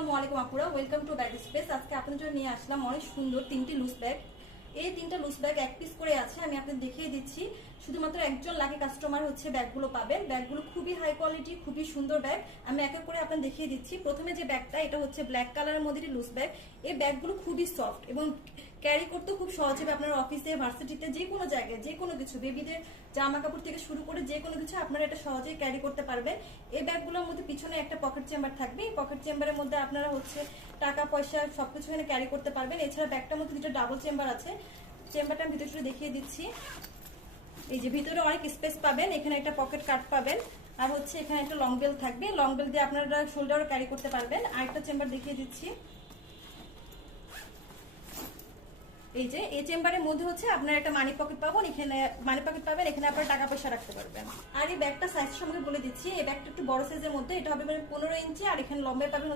আসসালামু আলাইকুম আপুরা, ওয়েলকাম টু ব্যাগ স্পেস। আজকে আপনাদের জন্য নিয়ে আসলাম অনেক সুন্দর তিনটি লুজ ব্যাগ। এই তিনটা লুজ ব্যাগ এক পিস করে আছে, আমি আপনাদের দেখিয়ে দিচ্ছি। শুধুমাত্র একজন লাকি কাস্টমার হচ্ছে ব্যাগগুলো পাবেন। ব্যাগগুলো খুবই হাই কোয়ালিটি, খুবই সুন্দর ব্যাগ। আমি এক এক করে আপনাদের দেখিয়ে দিচ্ছি। প্রথমে যে ব্যাগটা, এটা হচ্ছে ব্ল্যাক কালারের মধ্যে লুজ ব্যাগ। এই ব্যাগগুলো খুবই সফট এবং ক্যারি করতে খুব সহজ হবে। আপনার অফিসে, ভার্সিটিতে, যে কোনো জায়গায় যে কোনো কিছু, বেবিদের জামা কাপড় থেকে শুরু করে যে কোনো কিছু আপনারা এটা সহজেই ক্যারি করতে পারবেন। এই ব্যাগগুলোর মধ্যে পিছনে একটা পকেট চেম্বার থাকবে। এই পকেট চেম্বারের মধ্যে আপনারা হচ্ছে টাকা পয়সা সবকিছু এখানে ক্যারি করতে পারবেন। এছাড়া ব্যাগটার মধ্যে দুটো ডাবল চেম্বার আছে। চেম্বারটা আমি ভিতরে দেখিয়ে দিচ্ছি। এই যে ভিতরে অনেক স্পেস পাবেন, এখানে একটা পকেট কাট পাবেন, আর হচ্ছে এখানে একটা লং বেল থাকবে। লং বেল দিয়ে আপনারা শোল্ডারও ক্যারি করতে পারবেন। আর একটা চেম্বার দেখিয়ে দিচ্ছি। এই যে এই চেম্বারের মধ্যে হচ্ছে আপনার একটা মানি পকেট পাবেন, এখানে মানি পকেট পাবেন, এখানে আপনার টাকা পয়সা রাখতে পারবেন। আর এই ব্যাগটা সাইজ সম্পর্কে বলে দিচ্ছি। এই ব্যাগটা একটু বড় সাইজের মধ্যে, এটা হবে 15 ইঞ্চি, আর এখানে লম্বায় পাবেন